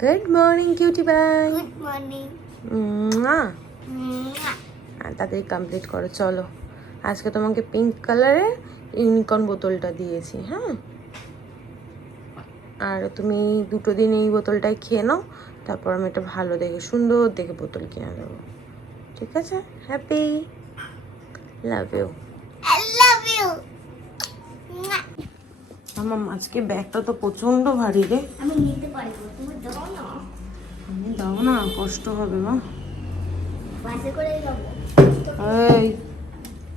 Good morning cutie bye good morning তাড়াতাড়ি complete করো চলো। আজকে তোমাকে পিঙ্ক কালারের ইউনিকর্ন বোতলটা দিয়েছি হ্যাঁ? আর তুমি দুটো দিন এই বোতলটাই খেয়ে নাও তারপর আমি একটা ভালো দেখে সুন্দর দেখে বোতল কিনে দেবো ঠিক আছে? হ্যাপি লাভ ইউ আমার আজকে ব্যাগটা তো প্রচণ্ড ভারী রে। আমি নিতে পারব তুমি দাও না। আমি দাও না কষ্ট হবে মা। বাসে করে যাব। এই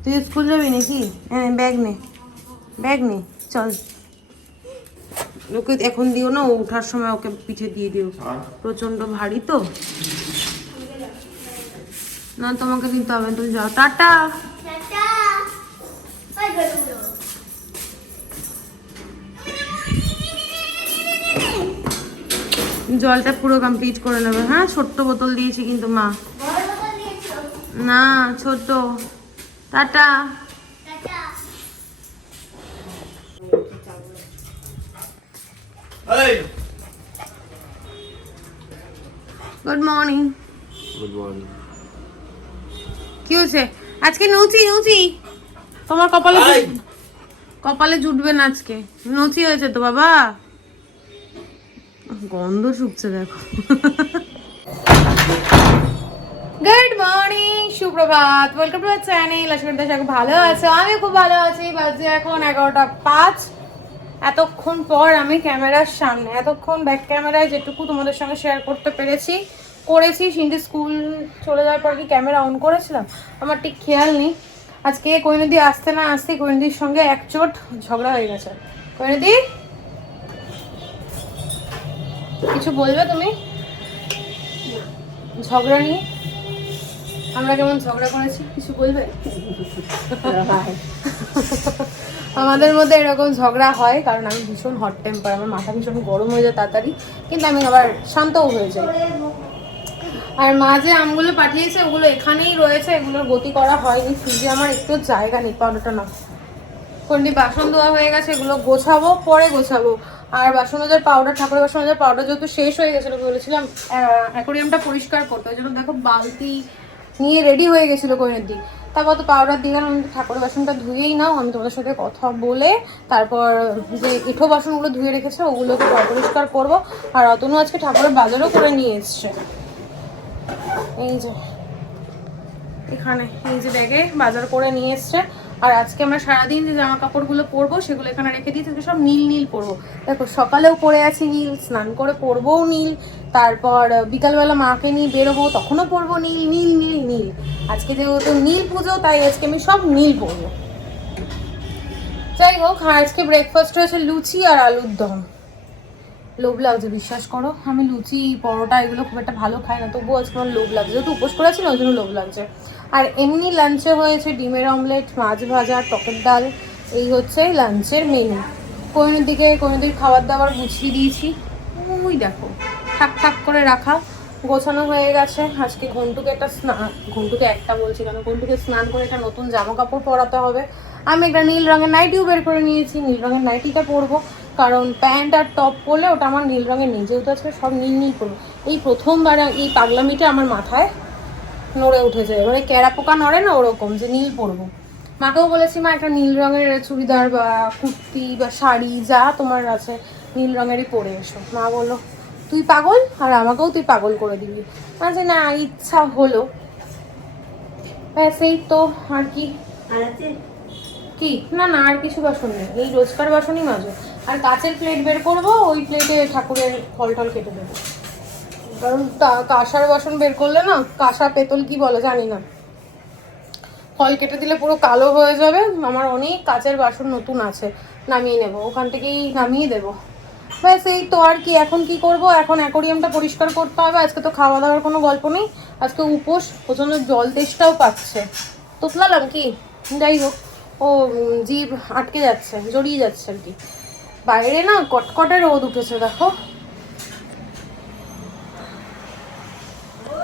তুই স্কুল যাবি নাকি? হ্যাঁ ব্যাগ নে ব্যাগ নে চল। ওকে এখন দিও না ও ওঠার সময় ওকে পিঠে দিয়ে দিও। প্রচণ্ড ভারী তো। না তোমাকে দিতে হবে না, তুমি যাও। টাটা। টাটা। জলটা পুরো কমপ্লিট করে নেবে। হ্যাঁ ছোট্ট বোতল দিয়েছি কিন্তু মা। না ছোট tata. Tata good morning good morning কি হয়েছে? আজকে নৌচি নৌচি তোমার কপালে কপালে জুটবে না আজকে। নচি হয়েছে তো বাবা। গন্ধ শুকছে, দেখো। গুড মর্নিং সুপ্রভাত। ওয়েলকাম টু চ্যানেল আশা করি সবাই ভালো আছো। আমি খুব ভালো আছি। বাজে এখন এগারোটা পাঁচ। এতক্ষণ পর আমি ক্যামেরার সামনে, এতক্ষণ ব্যাক ক্যামেরায় যেটুকু তোমাদের সঙ্গে শেয়ার করতে পেরেছি, করেছি। সিন্ডি স্কুল চলে যাওয়ার পর কি ক্যামেরা অন করেছিলাম? আমার ঠিক খেয়াল নেই। আজকে কৈনদি আসতে না আসতে কৈনদির সঙ্গে একচোট ঝগড়া হয়ে গেছে। কৈনদি কিছু বলবে তুমি? ঝগড়া নিয়ে? আমরা কেমন ঝগড়া করেছি? কিছু বলবে? আমাদের মধ্যে এরকম ঝগড়া হয়, কারণ আমি ভীষণ হট টেম্পার আমার মাথা ভীষণ গরম হয়ে যায় তাড়াতাড়ি, কিন্তু আমি আবার শান্তও হয়ে যাই। আর মা যে আমগুলো পাঠিয়েছে, ওগুলো এখানেই রয়েছে এগুলোর গতি করা হয়নি, ফ্রিজে আমার একটু জায়গা নেই, পাউডারটা না কোনটি বাসন ধোয়া হয়ে গেছে, এগুলো গোছাবো, পরে গোছাবো। আর বাসন মাজার পাউডার ঠাকুরের বাসন মাজার পাউডার যেহেতু শেষ হয়ে গেছিল বলেছিলাম অ্যাকোরিয়ামটা পরিষ্কার করতে। ওই জন্য দেখো বালতি নিয়ে রেডি হয়ে গেছিল কোয়েনের দিক তারপর তো পাউডার দিলাম, আমি ঠাকুরের বাসনটা ধুয়েই নাও, আমি তোমাদের সাথে কথা বলে তারপর যে এঁঠো বাসনগুলো ধুয়ে রেখেছে, ওগুলোকে পরিষ্কার করব। আর অতনু আজকে ঠাকুরের বাজারও করে নিয়ে এসছে। এই যে, এখানে, এই যে ব্যাগে বাজার করে নিয়ে এসছে। আর আজকে আমরা সারাদিন যে জামা কাপড়গুলো পরবো, সেগুলো এখানে রেখে দিয়েছি সব নীল নীল পরবো। দেখো, সকালেও পরে আছি নীল, স্নান করে পরবোও নীল, তারপর বিকালবেলা মাকে নিয়ে বেরোবো, তখনও পরবো নীল নীল নীল নীল। আজকে যেহেতু নীল পুজো, তাই আজকে আমি সব নীল পরবো। যাই হোক আর আজকে ব্রেকফাস্ট হয়েছে লুচি আর আলুর দম। লোভ লাগছে, বিশ্বাস করো? আমি লুচি, পরোটা, এগুলো খুব একটা ভালো খাই না, তবুও আজকে আমার লোভ লাগছে। যেহেতু উপোস করেছি না, ওই জন্য লোভ লাগছে। আর এমনি লাঞ্চে হয়েছে ডিমের অমলেট মাছ ভাজা, টকের ডাল, এই হচ্ছে লাঞ্চের মেনু কোনের দিকে কোনের দিকে খাবার দাবার গুছিয়ে দিয়েছি। ওই দেখো ঠাক ঠাক করে রাখা, গোছানো হয়ে গেছে। আজকে ঘন্টুকে একটা স্নান ঘন্টুকে একটা বলছি কেন? ঘন্টুকে স্নান করে একটা নতুন জামা কাপড় পরাতে হবে। আমি একটা নীল রঙের নাইটিও বের করে নিয়েছি। নীল রঙের নাইটিটা পরবো। কারণ প্যান্ট আর টপ পরলে ওটা আমার নীল রঙের নেই যেহেতু আজকে সব নীল নীল করব এই প্রথমবার এই পাগলামিটা আমার মাথায় নড়ে উঠেছে। মানে ক্যারা পোকা নড়ে না ওরকম যে নীল পরবো মাকেও বলেছি মা একটা নীল রঙের চুড়িদার বা কুর্তি বা শাড়ি যা তোমার আছে নীল রঙেরই পরে এসো। মা বলল তুই পাগল? আর আমাকেও তুই পাগল করে দিবি। আচ্ছা না ইচ্ছা হলো। এই তো আর কি? কি? না না আর কিছু বাসন নেই। এই রোজকার বাসনই মাজো। আর কাচের প্লেট বের করব ওই প্লেটে ঠাকুরের ফল টল কেটে দেবো। কারণ কাঁসার বাসন বের করলে না কাঁসা পেতল কি বলে জানি না। ফল কেটে দিলে পুরো কালো হয়ে যাবে, আমার অনেক কাচের বাসন নতুন আছে, নামিয়ে নেব, ওখান থেকেই নামিয়ে দেবো। ব্যাস, এই তো আর কি, এখন কি করব? এখন অ্যাকোরিয়ামটা পরিষ্কার করতে হবে, আজকে তো খাওয়া দাওয়ার কোনো গল্প নেই, আজকে উপোস প্রচণ্ড জল তেষ্টাও পাচ্ছে। তোতলালাম কি? যাই হোক, ও জীব আটকে যাচ্ছে, জড়িয়ে যাচ্ছে আর কি। বাইরে না কটকটে রোদ উঠেছে, দেখো।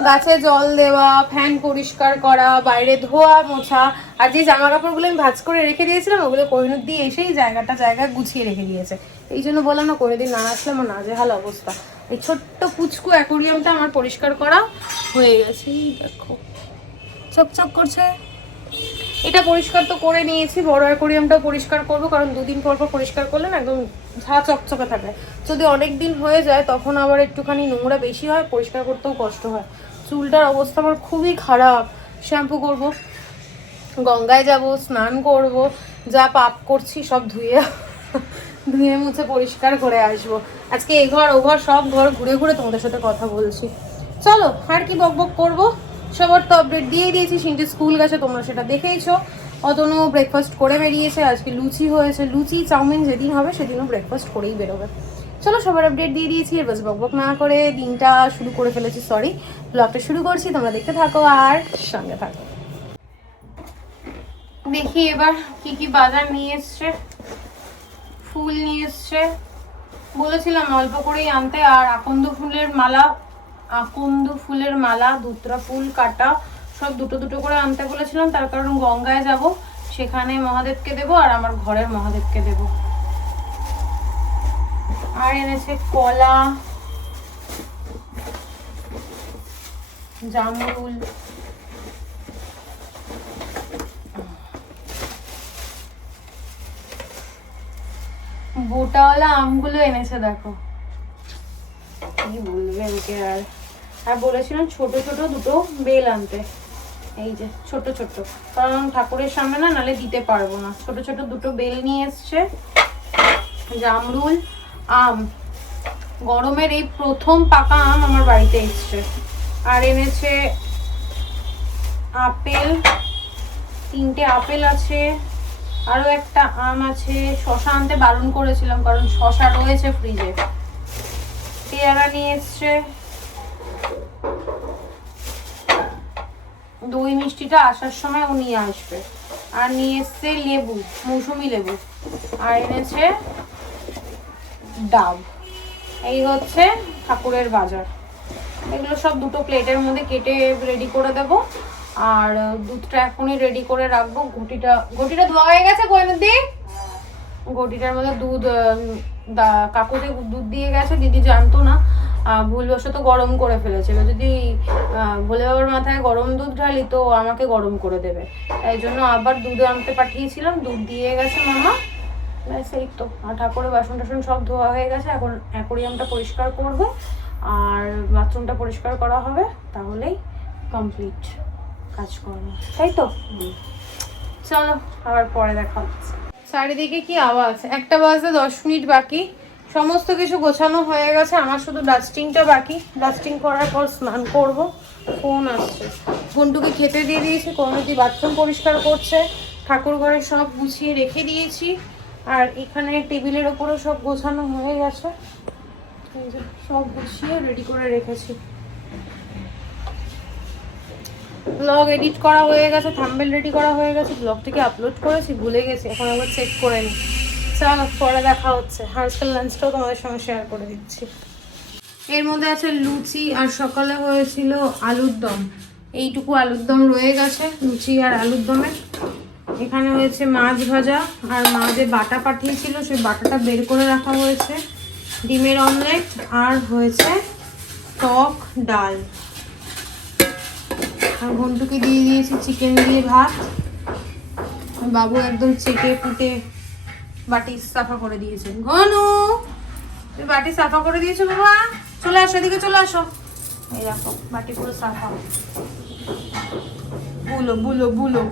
গাছে জল দেওয়া, ফ্যান পরিষ্কার করা, বাইরে ধোয়া মোছা, আর যে জামা কাপড়গুলো আমি ভাজ করে রেখে দিয়েছিলাম, ওগুলো কোহিনুর দিয়ে এসেই জায়গাটা জায়গা গুছিয়ে রেখে দিয়েছে। এই জন্য বললাম না কোনোদিন না আসলে আমার নাজেহাল অবস্থা। এই ছোট্ট পুচকু অ্যাকোরিয়ামটা আমার পরিষ্কার করা হয়ে গেছে। দেখো। চকচক করছে। এটা পরিষ্কার তো করে নিয়েছি, বড় অ্যাকোরিয়ামটাও পরিষ্কার করব, কারণ দুদিন পর পর পরিষ্কার করলে না একদম ঝা চকচকে থাকে। যদি অনেক দিন হয়ে যায়, তখন আবার একটুখানি নোংরা বেশি হয়, পরিষ্কার করতেও কষ্ট হয়। চুলটার অবস্থা আমার খুবই খারাপ। শ্যাম্পু করব, গঙ্গায় যাব, স্নান করব, যা পাপ করছি সব ধুয়ে ধুয়ে মুছে পরিষ্কার করে আসব। আজকে এই ঘর, ও ঘর, সব ঘর ঘুরে ঘুরে তোমাদের সাথে কথা বলছি। চলো, আর কি বক বক করব? সবার তো আপডেট দিয়ে দিয়েছি সিনটি স্কুল গেছে, তোমরা সেটা দেখেইছো। অতনু ব্রেকফাস্ট করে বেরিয়েছে, আজকে লুচি হয়েছে, লুচি, চাউমিন যেদিন হবে, সেদিনও ব্রেকফাস্ট করেই বেরোবে। চলো, সবার আপডেট দিয়ে দিয়েছি। এর বাস বক বক না করে দিনটা শুরু করে ফেলেছি সরি ব্লগটা শুরু করছি, তোমরা দেখতে থাকো আর সঙ্গে থাকো। দেখি এবার কি কি বাজার নিয়ে এসছে। ফুল নিয়ে এসছে। বলেছিলাম অল্প করেই আনতে, আর আকন্দ ফুলের মালা, আকন্দ ফুলের মালা দুত্রা ফুল, কাটা, সব দুটো দুটো করে আনতে বলেছিলাম। তার কারণ গঙ্গায় যাব, সেখানে মহাদেবকে দেব আর আমার ঘরের মহাদেবকে দেব। আর এনেছে কলা, জামরুল। বোটাওয়ালা আমগুলো এনেছে, দেখো। কি বলবে ওকে আর? আর বলেছিলাম ছোট ছোট দুটো বেল আনতে। এই যে, ছোট ছোট। কারণ ঠাকুরের সামনে না, নালে দিতে পারব না। ছোট ছোট দুটো বেল নিয়ে এসছে। জামরুল আম। গরমের এই প্রথম পাকা আম আমার বাড়িতে এসছে। আর এনেছে আপেল। তিনটে আপেল আছে। আরও একটা আম আছে। শশা আনতে বারণ করেছিলাম, কারণ শশা রয়েছে ফ্রিজে। পেয়ারা নিয়ে এসছে। দই মিষ্টিটা আসার সময় ও নিয়ে আসবে। আর নিয়ে এসছে লেবু, মৌসুমি লেবু। আর এনেছে ডাব। এই হচ্ছে ঠাকুরের বাজার। এগুলো সব দুটো প্লেটের মধ্যে কেটে রেডি করে দেব। আর দুধটা এখনই রেডি করে রাখব। ঘটিটা ঘটিটা ধোয়া হয়ে গেছে গোয়েনের দিক ঘটিটার মধ্যে দুধ আহ, দা- কাকু যে দুধ দিয়ে গেছে দিদি জানতো না। ভুলবশত গরম করে ফেলেছিল। যদি ভোলে বাবার মাথায় গরম দুধ ঢালি তো আমাকে গরম করে দেবে। তাই জন্য আবার দুধ আনতে পাঠিয়েছিলাম। দুধ দিয়ে গেছে মামা। ব্যাস, এই তো। আর ঠাকুরের বাসন টাসন সব ধোয়া হয়ে গেছে। এখন অ্যাকোরিয়ামটা পরিষ্কার করব। আর বাথরুমটা পরিষ্কার করা হবে। তাহলেই কমপ্লিট কাজকর্ম। তাই তো? চলো, আবার পরে দেখা হচ্ছে। চারিদিকে কি আওয়াজ? একটা বাজে দশ মিনিট বাকি। সমস্ত কিছু গোছানো হয়ে গেছে। আমার শুধু ডাস্টিংটা বাকি। ডাস্টিং করার পর স্নান করব। ফোন আসছে। ঘন্টুকে খেতে দিয়ে দিয়েছি। কমিটি বাথরুম পরিষ্কার করছে? ঠাকুর ঘরে সব গুছিয়ে রেখে দিয়েছি। আর এখানে টেবিলের ওপরে সব গোছানো হয়ে গেছে। সব গুছিয়ে রেডি করে রেখেছি। ব্লগ এডিট করা হয়ে গেছে থাম্বেল রেডি করা হয়ে গেছে ব্লগটিকে আপলোড করেছি, ভুলে গেছি, এখন আবার চেক করে নিই। চলো, পরে দেখা হচ্ছে। আজকাল লাঞ্চটাও তোমাদের সঙ্গে শেয়ার করে দিচ্ছি। এর মধ্যে আছে লুচি আর সকালে হয়েছিল আলুর দম। এইটুকু আলুর দম রয়ে গেছে, লুচি আর আলুর দমের এখানে হয়েছে মাছ ভাজা আর মা যে বাটা পাঠিয়েছিল সেই বাটাটা বের করে রাখা হয়েছে। ডিমের অমলেট আর হয়েছে টক ডাল। আর ঘন্টুকে দিয়ে দিয়েছি চিকেন দিয়ে ভাত। বাবু একদম চেটে ফুটে বাটি সাফা করে দিয়েছে ঘনু তুই বাটি সাফা করে দিয়েছ বাবা? চলে আসো, এদিকে চলে আসো। এই দেখো, বাটি পুরো সাফা। বুলো বুলো বুলো।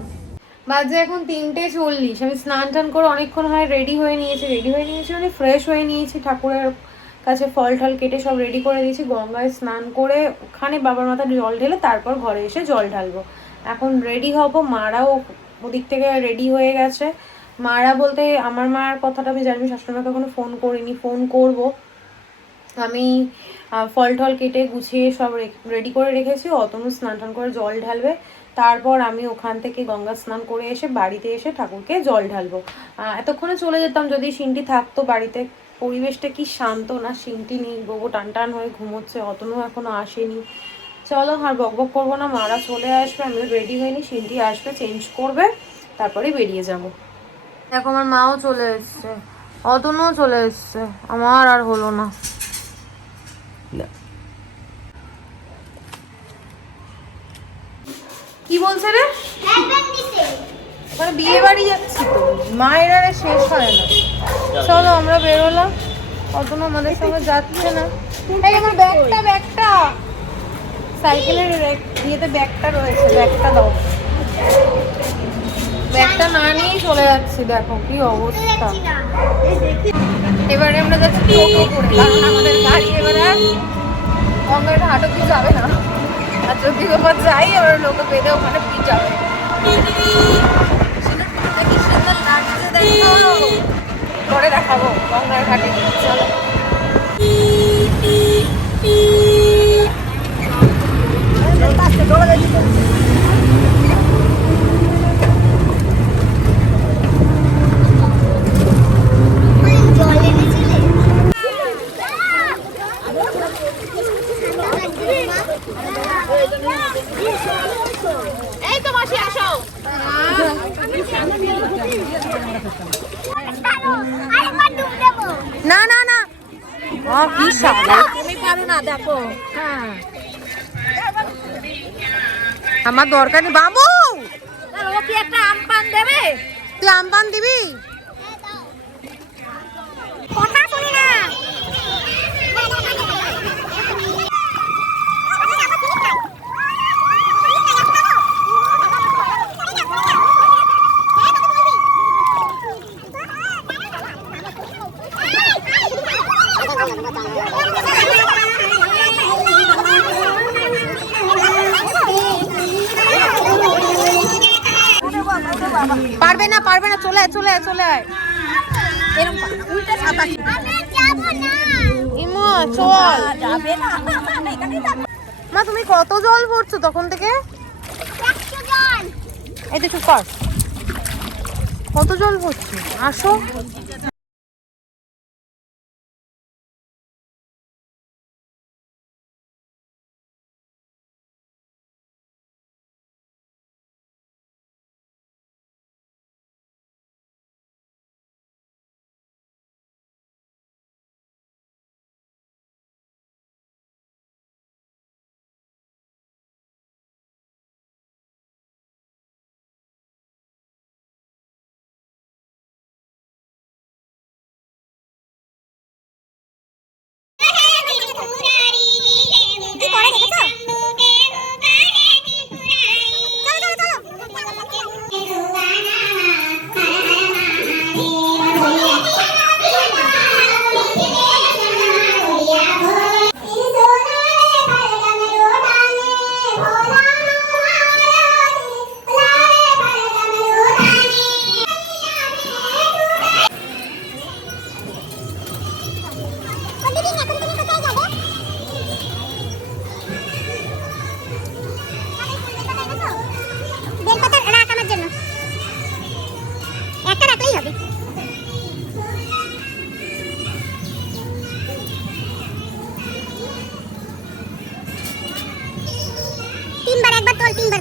বাজে এখন তিনটে চল্লিশ। আমি স্নান টান করে অনেকক্ষণ হয় রেডি হয়ে নিয়েছি রেডি হয়ে নিয়েছি মানে ফ্রেশ হয়ে নিয়েছি। ঠাকুরের কাছে ফল টল কেটে সব রেডি করে দিয়েছি। গঙ্গায় স্নান করে ওখানে বাবার মাথায় জল ঢেলে তারপর ঘরে এসে জল ঢালবো। এখন রেডি হব। মারাও ওদিক থেকে রেডি হয়ে গেছে। মারা বলতে আমার মার কথাটা আমি জানি শাশুড়িমাকে কোনো ফোন করিনি। ফোন করব। আমি ফল টল কেটে গুছিয়ে সব রেডি করে রেখেছি। অতনু স্নান টান করে জল ঢালবে। তারপর আমি ওখান থেকে গঙ্গা স্নান করে এসে বাড়িতে এসে ঠাকুরকে জল ঢালবো। এতক্ষণে চলে যেতাম যদি সিনটি থাকতো বাড়িতে। পরিবেশটা কি শান্ত না সিনটি নেই গোগো টান টান হয়ে ঘুমোচ্ছে, অতনু এখনও আসেনি। চলো আর বক বক করব না, মারা চলে আসবে আমি রেডি হইনি সিনটি আসবে চেঞ্জ করবে, তারপরে বেরিয়ে যাব। দেখো আমার মাও চলে এসছে, অতনুও চলে এসছে, আমার আর হলো না। কি বলছে রে? ওখানে বিয়ে বাড়ি যাচ্ছি তো। মায়ের আর শেষ হয় না। চলো আমরা বেরোলাম। অতন আমাদের সঙ্গে যাচ্ছে না। এই আমার ব্যাগটা ব্যাগটা। সাইকেলের ইয়েতে ব্যাগটা রয়েছে। ব্যাগটা দাও। ব্যাগটা না নিয়েই চলে যাচ্ছি। দেখো কি অবস্থা। এবারে আমরা যাচ্ছি টোটো করে। কারণ আমাদের গাড়ি এবারে আর গঙ্গার ঘাট অব্দি যাবে না। যদি ওপর যাই এবার লোকে বেঁধে ওখানে পি যাবে সিলেটটা সুন্দর লাগছে দেখো। পরে দেখাবো গঙ্গার ঘাটে। চলো। জল এই তো মাসি আসো। আরেকবার ডুব দেবো না না না। ও কি তুমি পারো না দেখো। হ্যাঁ আমার দরকার নেই। বাবু! একটা আম পান দেবে? তুই আমপান দিবি কথা শুনি না পারবে না, চলে চলে চলে এরকম উল্টা না ইমা, চল। যাবে না। মা, তুমি কত জল ভরছো তখন থেকে? এই তো কর। কত জল ভরছো? আসো।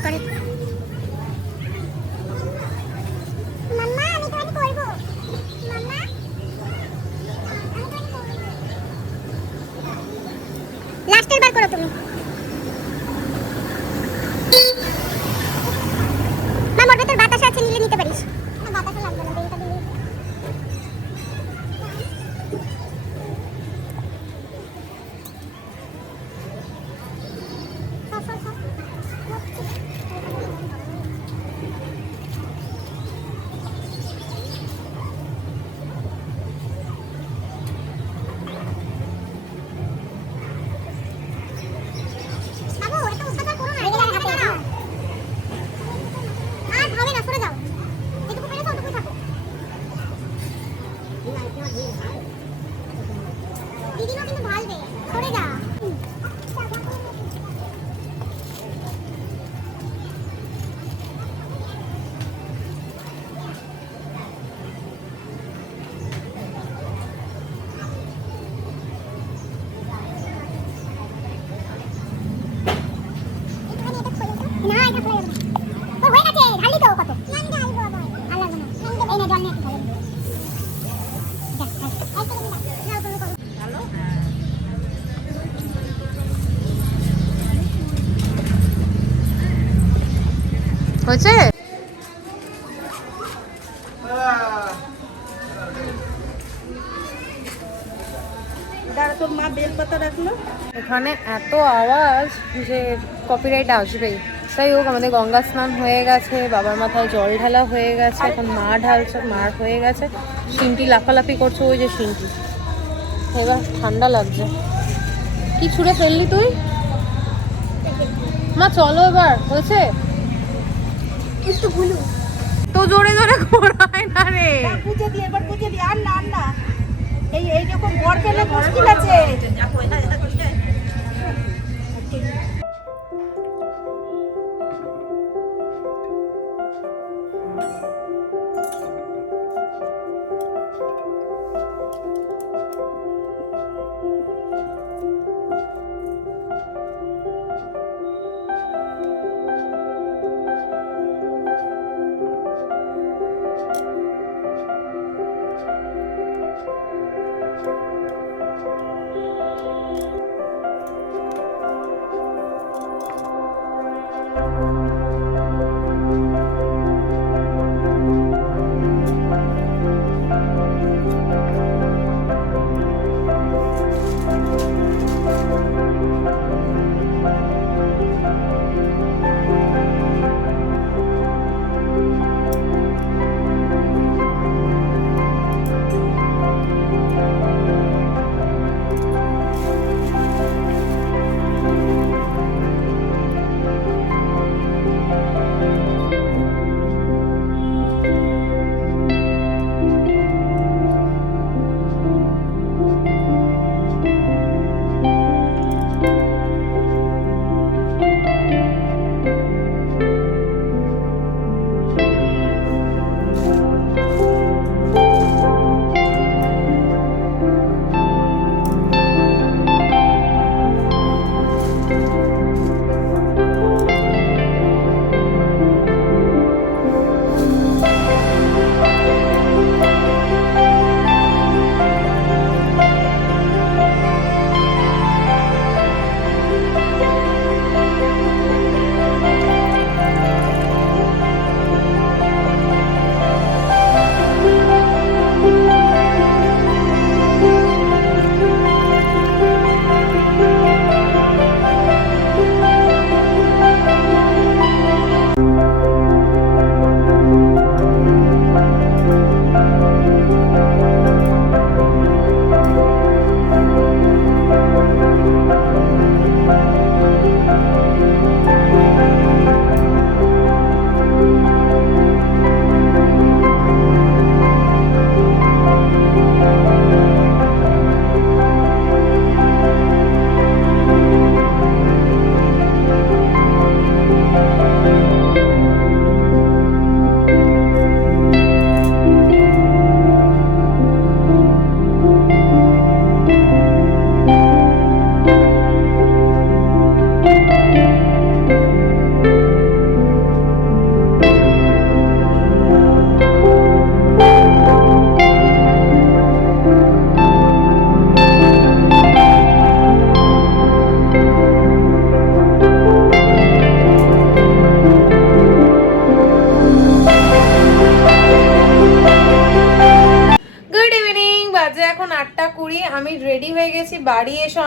একবার তোল হয়েছে? এখানে এত আওয়াজ যে কপিরাইট আসবেই। তাই হোক আমাদের গঙ্গা স্নান হয়ে গেছে বাবার মাথায় জল ঢালা হয়ে গেছে এখন মা ঢালছে মার হয়ে গেছে। শিনটি লাফালাফি করছে ওই যে শিনটি। এবার ঠান্ডা লাগছে। কি ছুঁড়ে ফেললি তুই? মা চলো এবার হয়েছে? একটু ভুলু তো জোরে জোরে ঘোরায় না রে। বুঝে দি এবার বুঝে দি আর না আর না। এই এইরকম বর পেলে মুশকিল আছে।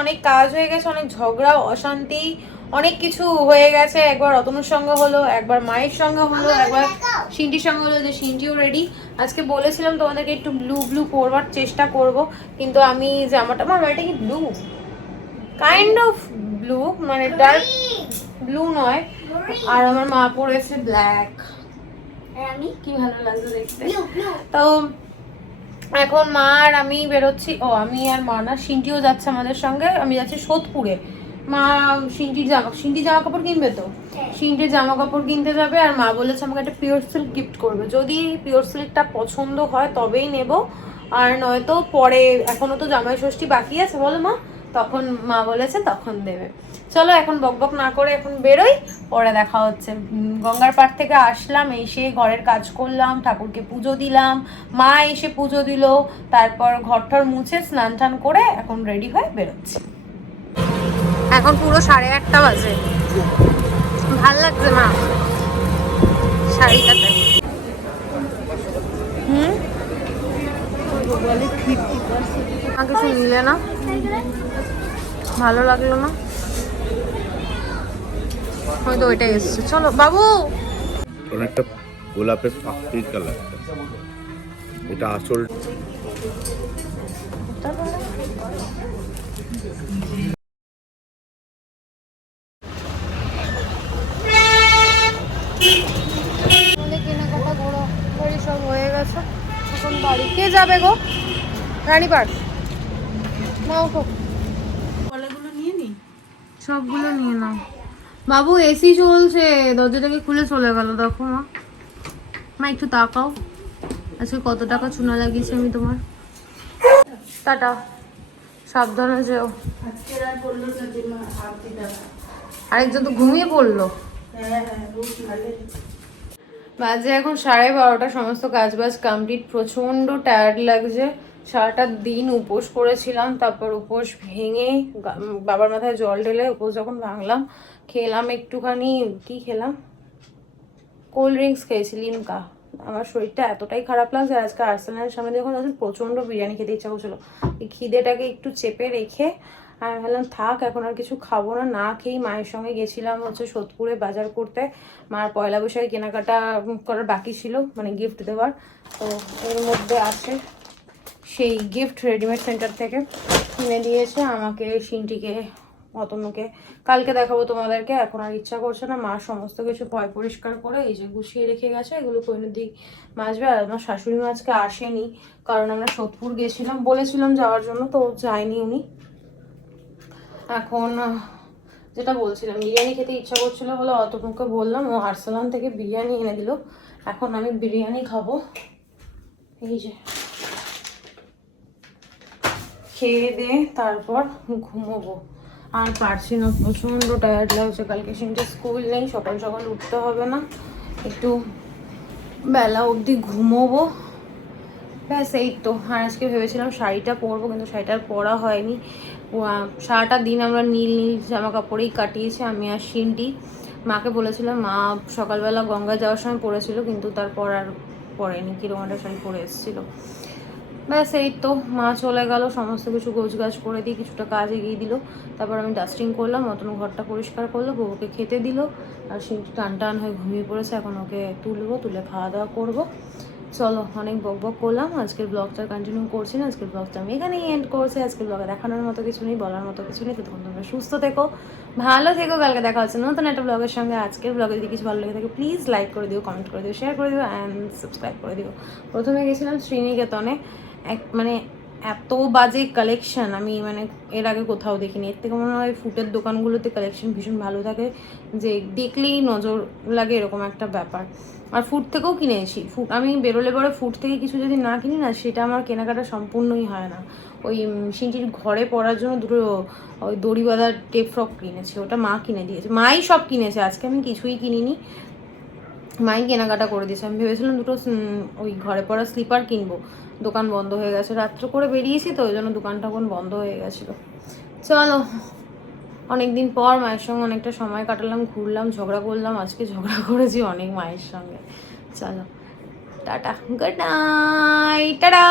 অনেক কাজ হয়ে গেছে অনেক ঝগড়া অশান্তি অনেক কিছু হয়ে গেছে। একবার রতনুর সঙ্গে হলো একবার মায়ের সঙ্গে হলো একবার সিন্টির সঙ্গে হলো যে সিন্টিও রেডি আজকে বলেছিলাম তোমাদেরকে একটু ব্লু ব্লু পরবার চেষ্টা করব কিন্তু আমি জামাটা আমার এটা কি ব্লু কাইন্ড অফ ব্লু মানে ডার্ক ব্লু নয়। আর আমার মা পরেছে ব্ল্যাক আমি? কি ভালো লাগছে দেখতে। তো এখন মা আর আমি বেরোচ্ছি। ও আমি আর মা না সিন্টিও যাচ্ছে আমাদের সঙ্গে। আমি যাচ্ছি সোদপুরে। মা সিন্টির জামা সিন্টির জামা কাপড় কিনবে তো? সিন্টির জামা কাপড় কিনতে যাবে আর মা বলেছে আমাকে একটা পিওর সিল্ক গিফট করবে। যদি পিওর সিল্কটা পছন্দ হয় তবেই নেব। আর নয়তো পরে এখনও তো জামাই ষষ্ঠী বাকি আছে বলো মা? তখন মা বলেছে তখন দেবে। চলো এখন বকবক না করে এখন বেরোই, পরে দেখা হচ্ছে। গঙ্গার পাড় থেকে আসলাম, এসে ঘরের কাজ করলাম, ঠাকুরকে পুজো দিলাম, মা এসে পুজো দিল, তারপর ঘরটর মুছে স্নান টান করে এখন রেডি হয়ে বেরোচ্ছি। এখন পুরো সাড়ে আটটা বাজে। ভালো লাগছে মা শাড়িটাতে। হুম? বলে ফিফটি পার্সেন্ট আর কিছু নিলে না? ভালো লাগল না? হয়তো ওইটাই এসছে। চলো বাবু! অনেকটা গোলাপের পাপড়ির কালারটা এটা আসল সব হয়ে গেছে। এখন বাড়ি কে যাবে গো? রানী পার্ক নাও গো কলাগুলো নিয়ে নি? সবগুলো নিয়ে নাও। বাবু এসি চলছে। দরজাটাকে খুলে চলে গেল দেখো মা। মা একটু তাকাও। আজকে কত টাকা চুনা লাগিয়েছি আমি তোমার। টাটা। সাবধানে যেও। আরেকজন তো ঘুমিয়ে পড়ল। হ্যাঁ হ্যাঁ বাজে এখন সাড়ে বারোটা সমস্ত কাজ বাজ কমপ্লিট প্রচণ্ড টায়ার্ড লাগছে। সারাটা দিন উপোস করেছিলাম তারপর উপোস ভেঙে বাবার মাথায় জল ঢেলে উপোস যখন ভাঙলাম খেলাম একটুখানি, কি খেলাম? কোল্ড ড্রিঙ্কস খেয়েছি, লিমকা। আমার শরীরটা এতটাই খারাপ লাগছে, আজকে আর্সেনালের সামনে যখন আছে প্রচণ্ড বিরিয়ানি খেতে ইচ্ছা করছিল। এই খিদেটাকে একটু চেপে রেখে আমি ভাবলাম, থাক, এখন আর কিছু খাব না না খেয়েই মায়ের সঙ্গে গেছিলাম হচ্ছে সোদপুরে বাজার করতে। মার পয়লা বৈশাখে কেনাকাটা করার বাকি ছিল মানে গিফট দেওয়ার। তো এর মধ্যে আছে সেই গিফট রেডিমেড সেন্টার থেকে কিনে দিয়েছে আমাকে সিনটিকে অতনুকে কালকে দেখাবো তোমাদেরকে, এখন আর ইচ্ছা করছে না, মা সমস্ত কিছু পয় পরিষ্কার করে এই যে গুছিয়ে রেখে গেছে, এগুলো কোনো দিক মাজবে। আর আমার শাশুড়ি মা আজকে আসেনি, কারণ আমরা সোদপুর গেছিলাম, বলেছিলাম যাওয়ার জন্য, তো যায়নি উনি। এখন যেটা বলছিলাম, বিরিয়ানি খেতে ইচ্ছা করছিল বলে অতনুকে বললাম, ও আর্সেলান থেকে বিরিয়ানি এনে দিল। এখন আমি বিরিয়ানি খাব। এই যে। খেয়ে দিয়ে তারপর ঘুমোবো। আর পারছি না, প্রচণ্ড টায়ার্ড লাগছে। কালকে সেটা স্কুল নেই, সকাল সকাল উঠতে হবে না। একটু বেলা অবধি ঘুমোবো। ব্যাস, এই তো। আর আজকে ভেবেছিলাম শাড়িটা পরবো, কিন্তু শাড়িটা পরা হয়নি। সারাটা দিন আমরা নীল নীল জামা কাপড়েই কাটিয়েছি, আমি আর সিনটি মাকে বলেছিলাম, মা, সকালবেলা গঙ্গা যাওয়ার সময় পরেছিল, কিন্তু তারপর আর পরেনি। কীরকম একটা শাড়ি পরে এসেছিল। ব্যাস, এই তো, মা চলে গেল, সমস্ত কিছু গোছগাছ করে দিয়ে কিছুটা কাজ এগিয়ে দিল। তারপর আমি ডাস্টিং করলাম মতন ঘরটা পরিষ্কার করল, বউকে খেতে দিল, আর সে টান টান হয়ে ঘুমিয়ে পড়েছে, এখন ওকে তুলবো, তুলে খাওয়া দাওয়া করব। চলো, অনেক বক বক করলাম, আজকের ব্লগটা কন্টিনিউ করছি না, আজকের ব্লগটা আমি এখানেই এন্ড করছি, আজকের ব্লগে দেখানোর মতো কিছু নেই, বলার মতো কিছু নেই তখন তোমরা সুস্থ থেকো, ভালো থেকো, কালকে দেখা হচ্ছে নতুন একটা ব্লগের সঙ্গে, আজকের ব্লগে যদি কিছু ভালো লেগে থাকে প্লিজ লাইক করে দিও কমেন্ট করে দিও শেয়ার করে দিও অ্যান্ড সাবস্ক্রাইব করে দিও। প্রথমে গেছিলাম শ্রীনিকেতনে এক মানে এত বাজে কালেকশন আমি মানে এর আগে কোথাও দেখিনি। এর থেকে মনে হয় ফুটের দোকানগুলোতে কালেকশন ভীষণ ভালো থাকে, যে দেখলেই নজর লাগে এরকম একটা ব্যাপার। আর ফুড থেকেও কিনেছি ফুড আমি বেরোলে পরে ফুড থেকে কিছু যদি না কিনি না, সেটা আমার কেনাকাটা সম্পূর্ণই হয় না। ওই সিনটির ঘরে পড়ার জন্য দুটো, ওই দড়ি বাঁধা টেপ ফ্রক কিনেছি, ওটা মা কিনে দিয়েছে। মাই সব কিনেছে, আজকে আমি কিছুই কিনিনি। মাই কেনাকাটা করে দিয়েছে। আমি ভেবেছিলাম দুটো ওই ঘরে পড়া স্লিপার কিনবো। দোকান বন্ধ হয়ে গেছে। রাত্র করে বেরিয়েছি তো, ওই জন্য দোকানটা এখন বন্ধ হয়ে গেছিল। চলো, অনেকদিন পর মায়ের সঙ্গে অনেকটা সময় কাটালাম, ঘুরলাম, ঝগড়া করলাম, আজকে ঝগড়া করেছি অনেক মায়ের সঙ্গে। চলো, টাটা গুড নাইট টাটা